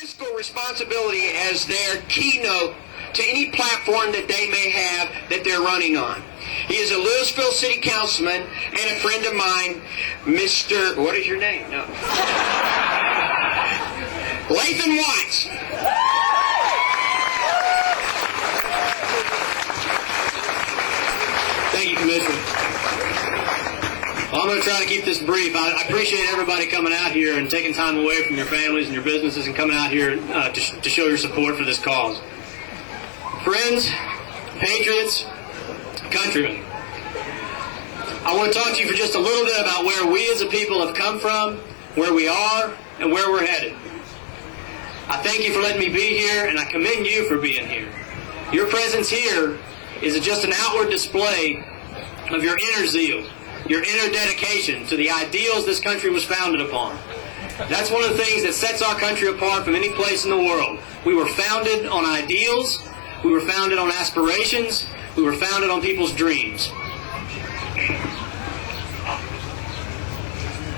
fiscal responsibility as their keynote to any platform that they may have that they're running on. He is a Louisville City Councilman and a friend of mine, Mr. What is your name? No. Lathan Watts. Thank you, Commissioner. Well, I'm going to try to keep this brief. I appreciate everybody coming out here and taking time away from your families and your businesses and coming out here to show your support for this cause. Friends, patriots, countrymen, I want to talk to you for just a little bit about where we as a people have come from, where we are, and where we're headed. I thank you for letting me be here, and I commend you for being here. Your presence here is just an outward display of your inner zeal, your inner dedication to the ideals this country was founded upon. That's one of the things that sets our country apart from any place in the world. We were founded on ideals. We were founded on aspirations. We were founded on people's dreams.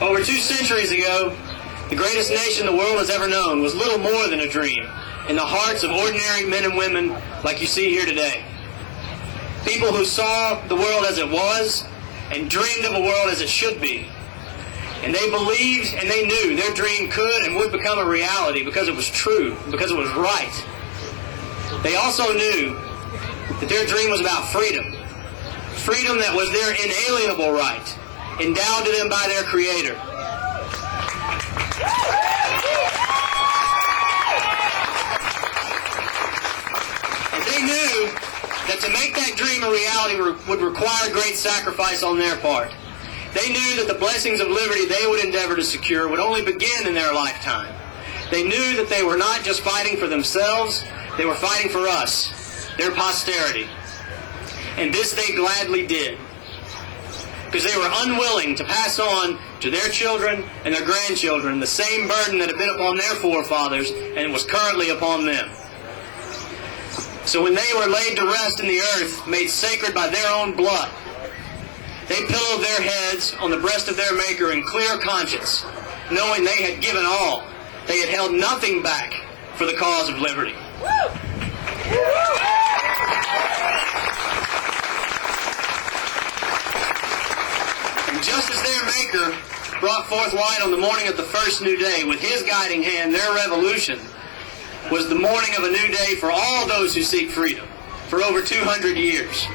Over 2 centuries ago, the greatest nation the world has ever known was little more than a dream in the hearts of ordinary men and women like you see here today. People who saw the world as it was and dreamed of a world as it should be. And they believed and they knew their dream could and would become a reality because it was true, because it was right. They also knew that their dream was about freedom. Freedom that was their inalienable right, endowed to them by their Creator. And they knew that to make that dream a reality would require great sacrifice on their part. They knew that the blessings of liberty they would endeavor to secure would only begin in their lifetime. They knew that they were not just fighting for themselves, they were fighting for us, their posterity. And this they gladly did, because they were unwilling to pass on to their children and their grandchildren the same burden that had been upon their forefathers and was currently upon them. So when they were laid to rest in the earth, made sacred by their own blood, they pillowed their heads on the breast of their Maker in clear conscience, knowing they had given all. They had held nothing back for the cause of liberty. And just as their Maker brought forth light on the morning of the first new day, with His guiding hand, their revolution was the morning of a new day for all those who seek freedom, for over 200 years.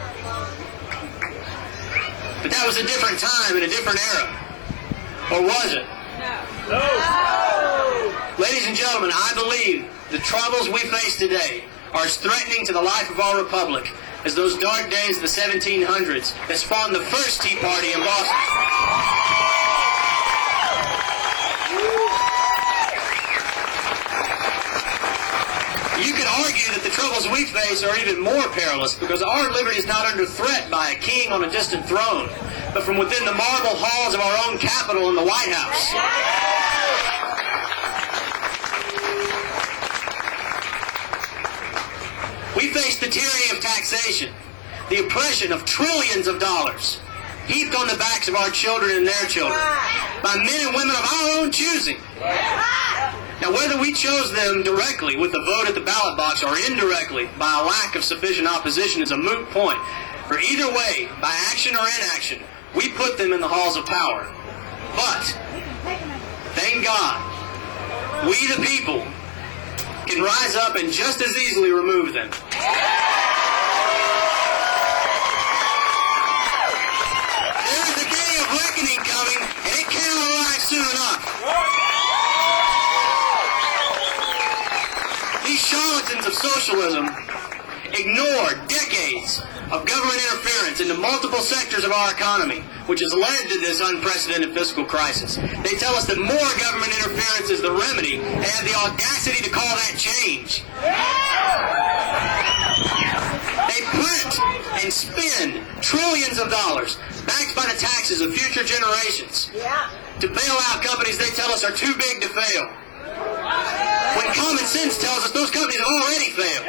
But that was a different time and a different era. Or was it? No. Ladies and gentlemen, I believe the troubles we face today are as threatening to the life of our republic as those dark days of the 1700s that spawned the first Tea Party in Boston. You could argue that the troubles we face are even more perilous because our liberty is not under threat by a king on a distant throne, but from within the marble halls of our own Capitol in the White House. We face the tyranny of taxation, the oppression of trillions of dollars, heaped on the backs of our children and their children, by men and women of our own choosing. Now, whether we chose them directly with the vote at the ballot box or indirectly by a lack of sufficient opposition is a moot point. For either way, by action or inaction, we put them in the halls of power. But, thank God, we the people can rise up and just as easily remove them. There is a day of reckoning coming, and it cannot arrive soon enough. These charlatans of socialism ignore decades of government interference into multiple sectors of our economy, which has led to this unprecedented fiscal crisis. They tell us that more government interference is the remedy, and have the audacity to call that change. They print and spend trillions of dollars, backed by the taxes of future generations, to bail out companies they tell us are too big to fail. When common sense tells us those companies have already failed.